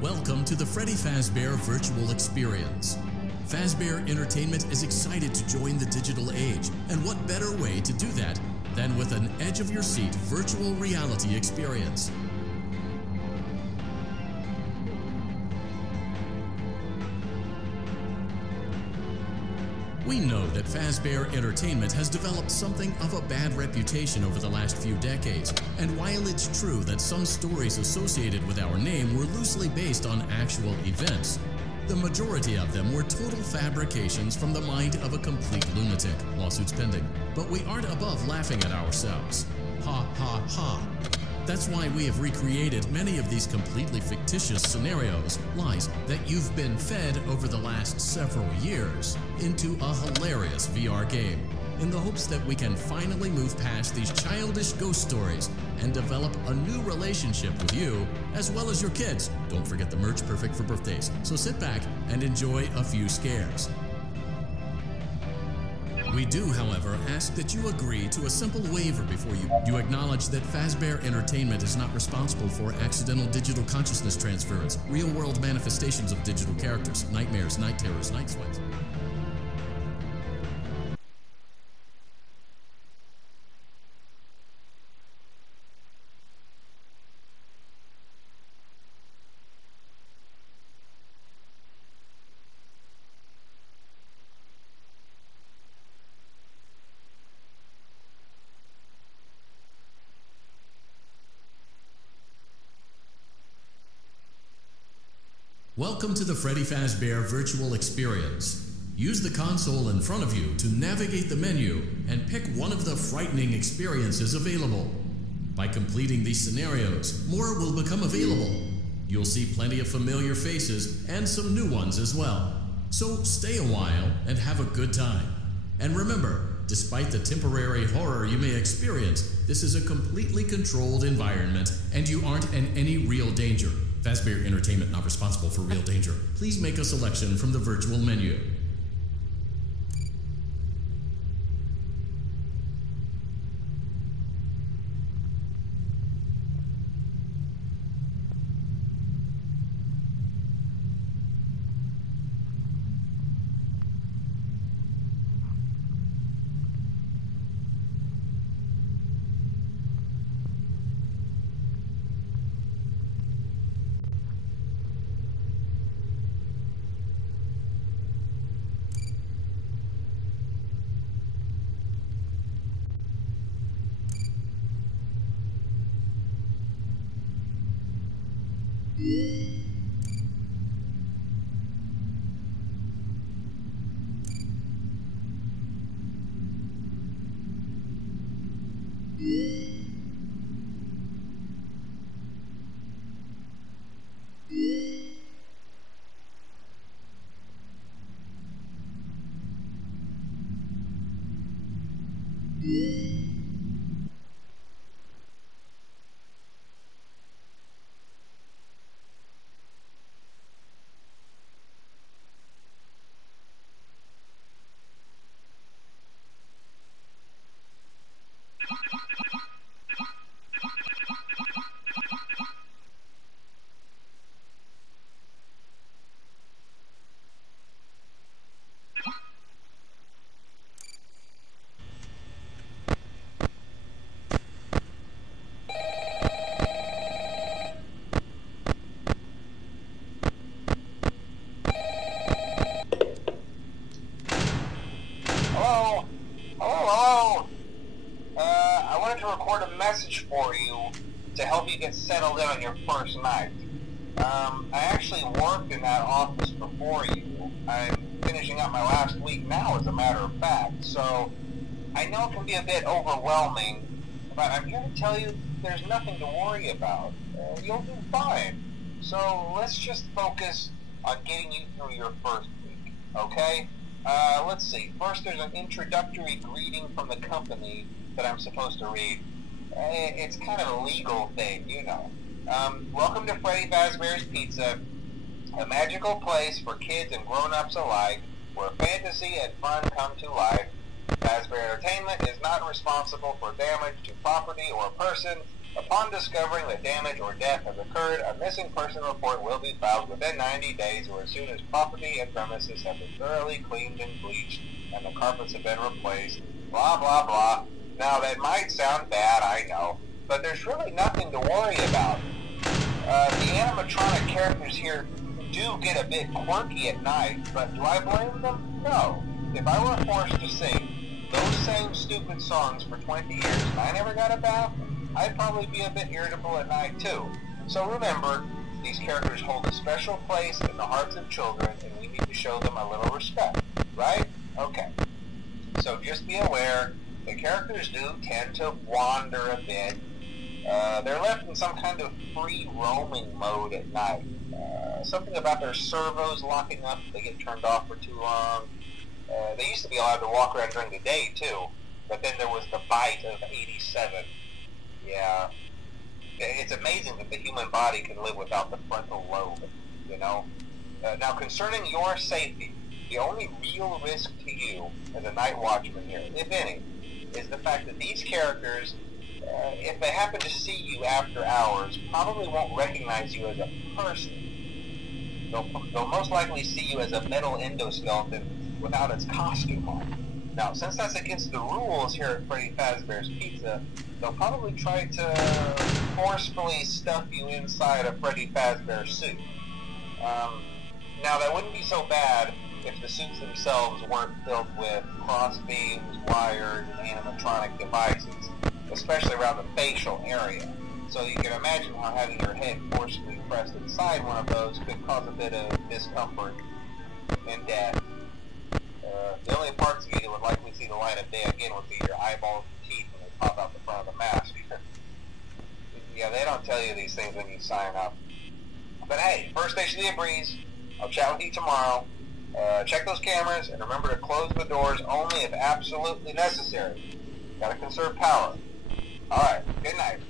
Welcome to the Freddy Fazbear Virtual Experience. Fazbear Entertainment is excited to join the digital age, and what better way to do that than with an edge-of-your-seat virtual reality experience. We know that Fazbear Entertainment has developed something of a bad reputation over the last few decades, and while it's true that some stories associated with our name were loosely based on actual events, the majority of them were total fabrications from the mind of a complete lunatic, lawsuits pending. But we aren't above laughing at ourselves. Ha ha ha. That's why we have recreated many of these completely fictitious scenarios, lies that you've been fed over the last several years, into a hilarious VR game, in the hopes that we can finally move past these childish ghost stories and develop a new relationship with you, as well as your kids. Don't forget the merch, perfect for birthdays. So sit back and enjoy a few scares. We do, however, ask that you agree to a simple waiver before you acknowledge that Fazbear Entertainment is not responsible for accidental digital consciousness transference, real-world manifestations of digital characters, nightmares, night terrors, night sweats. Welcome to the Freddy Fazbear Virtual Experience. Use the console in front of you to navigate the menu and pick one of the frightening experiences available. By completing these scenarios, more will become available. You'll see plenty of familiar faces and some new ones as well. So stay a while and have a good time. And remember, despite the temporary horror you may experience, this is a completely controlled environment and you aren't in any real danger. Fazbear Entertainment not responsible for real danger. Please make a selection from the virtual menu. For you to help you get settled in on your first night. I actually worked in that office before you. I'm finishing up my last week now, as a matter of fact, so I know it can be a bit overwhelming, but I'm here to tell you there's nothing to worry about. You'll do fine. So let's just focus on getting you through your first week, okay? Let's see. First, there's an introductory greeting from the company that I'm supposed to read. It's kind of a legal thing, you know. Welcome to Freddy Fazbear's Pizza, a magical place for kids and grown-ups alike, where fantasy and fun come to life. Fazbear Entertainment is not responsible for damage to property or person, Upon discovering that damage or death has occurred, a missing person report will be filed within 90 days or as soon as property and premises have been thoroughly cleaned and bleached and the carpets have been replaced, blah, blah, blah. Now, that might sound bad, I know, but there's really nothing to worry about. The animatronic characters here do get a bit quirky at night, but do I blame them? No. If I were forced to sing those same stupid songs for 20 years and I never got a bath, I'd probably be a bit irritable at night too. So remember, these characters hold a special place in the hearts of children and we need to show them a little respect, right? Okay. So just be aware, the characters do tend to wander a bit. They're left in some kind of free roaming mode at night. Something about their servos locking up if they get turned off for too long. They used to be allowed to walk around during the day too, but then there was the bite of 87. Yeah. It's amazing that the human body can live without the frontal lobe, you know? Now, concerning your safety, the only real risk to you as a night watchman here, if any, is the fact that these characters, if they happen to see you after hours, probably won't recognize you as a person. They'll most likely see you as a metal endoskeleton without its costume on. Now, since that's against the rules here at Freddy Fazbear's Pizza, they'll probably try to forcefully stuff you inside a Freddy Fazbear suit. Now, that wouldn't be so bad if the suits themselves weren't filled with cross beams, wires, and animatronic devices, especially around the facial area. So you can imagine how having your head forcefully pressed inside one of those could cause a bit of discomfort and death. The only parts of you that would likely see the light of day again would be your eyeballs and teeth when they pop out the front of the mask. Yeah, they don't tell you these things when you sign up. But hey, first station of the breeze. I'll chat with you tomorrow. Check those cameras and remember to close the doors only if absolutely necessary. Gotta conserve power. Alright, good night.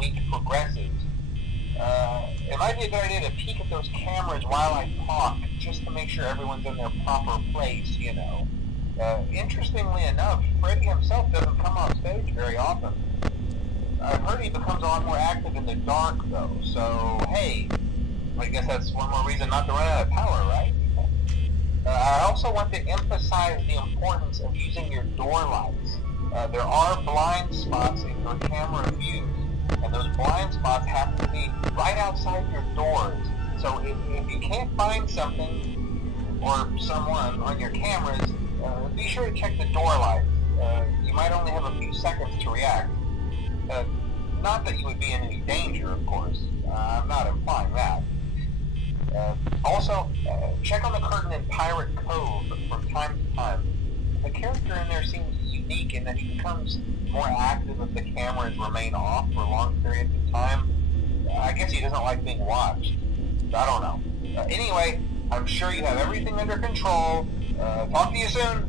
week progresses, it might be a good idea to peek at those cameras while I talk, just to make sure everyone's in their proper place, you know. Interestingly enough, Freddy himself doesn't come on stage very often. I've heard he becomes a lot more active in the dark, though, so, hey, I guess that's one more reason not to run out of power, right? I also want to emphasize the importance of using your door lights. There are blind spots in your camera views, and those blind spots happen to be right outside your doors. So if you can't find something or someone on your cameras, be sure to check the door lights. You might only have a few seconds to react. Not that you would be in any danger, of course. I'm not implying that. Also, check on the curtain in Pirate Cove from time to time. The character in there seems unique in that he becomes more active if the cameras remain off for long periods of time. I guess he doesn't like being watched. I don't know. Anyway, I'm sure you have everything under control. Talk to you soon.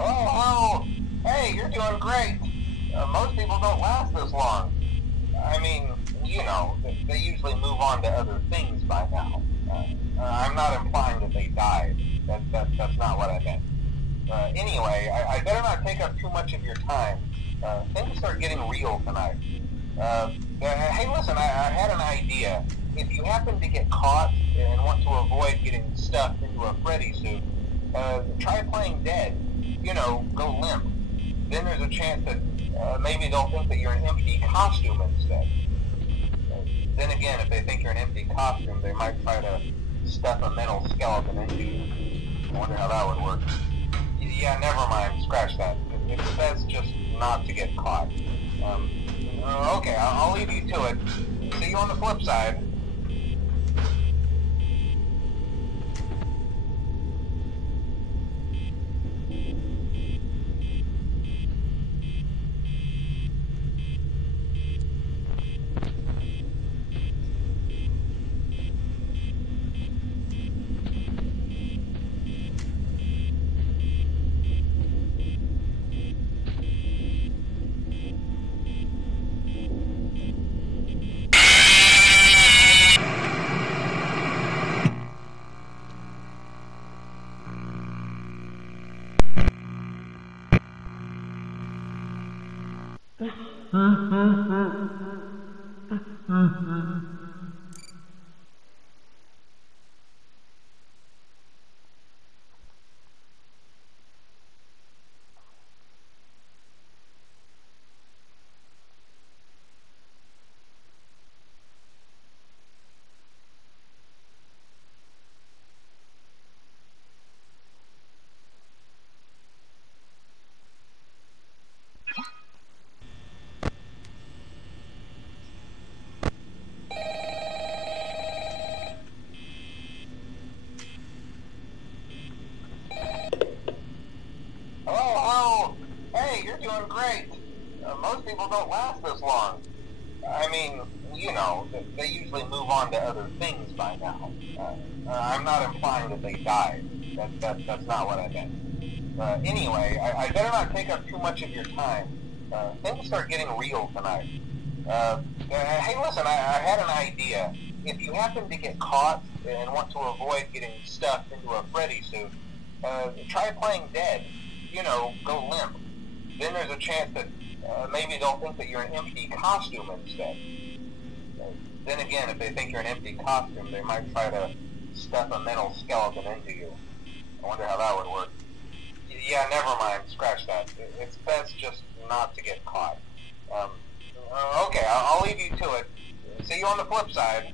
Oh, hey, you're doing great. Most people don't last this long. I mean, you know, they usually move on to other things by now. I'm not implying that they died. That's not what I meant. Anyway, I better not take up too much of your time. Things start getting real tonight. Hey, listen, I had an idea. If you happen to get caught and want to avoid getting stuffed into a Freddy suit, try playing dead. You know, go limp. Then there's a chance that maybe they'll think that you're an empty costume instead. Then again, if they think you're an empty costume, they might try to stuff a metal skeleton into you. I wonder how that would work. Yeah, never mind. Scratch that. It's best just not to get caught. Okay, I'll leave you to it. See you on the flip side. Doing great. Most people don't last this long. I mean, you know, they usually move on to other things by now. I'm not implying that they died. That's not what I meant. Anyway, I better not take up too much of your time. Things start getting real tonight. Hey, listen, I had an idea. If you happen to get caught and want to avoid getting stuffed into a Freddy suit, try playing dead. You know, go limp. Then there's a chance that maybe they'll think that you're an empty costume instead. Then again, if they think you're an empty costume, they might try to stuff a metal skeleton into you. I wonder how that would work. Yeah, never mind. Scratch that. It's best just not to get caught. Okay, I'll leave you to it. See you on the flip side.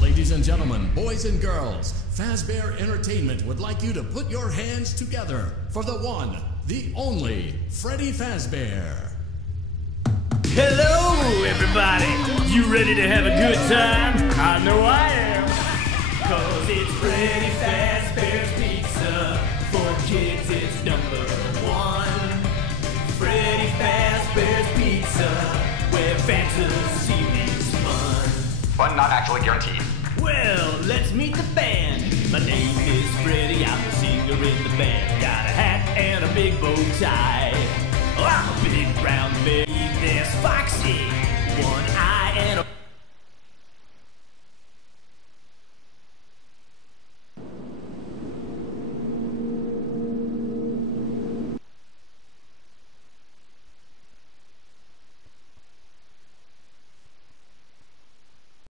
Ladies and gentlemen, boys and girls, Fazbear Entertainment would like you to put your hands together for the one, the only, Freddy Fazbear. Hello, everybody. You ready to have a good time? I know I am. 'Cause it's Freddy Fazbear's Pizza. For kids, it's #1. Freddy Fazbear's Pizza, where fantasy meets fun. Fun not actually guaranteed. Well, let's meet the band. My name is Freddy, I'm the singer in the band. Got a hat and a big bow tie. Oh, I'm a big brown bear, there's Foxy, one eye and a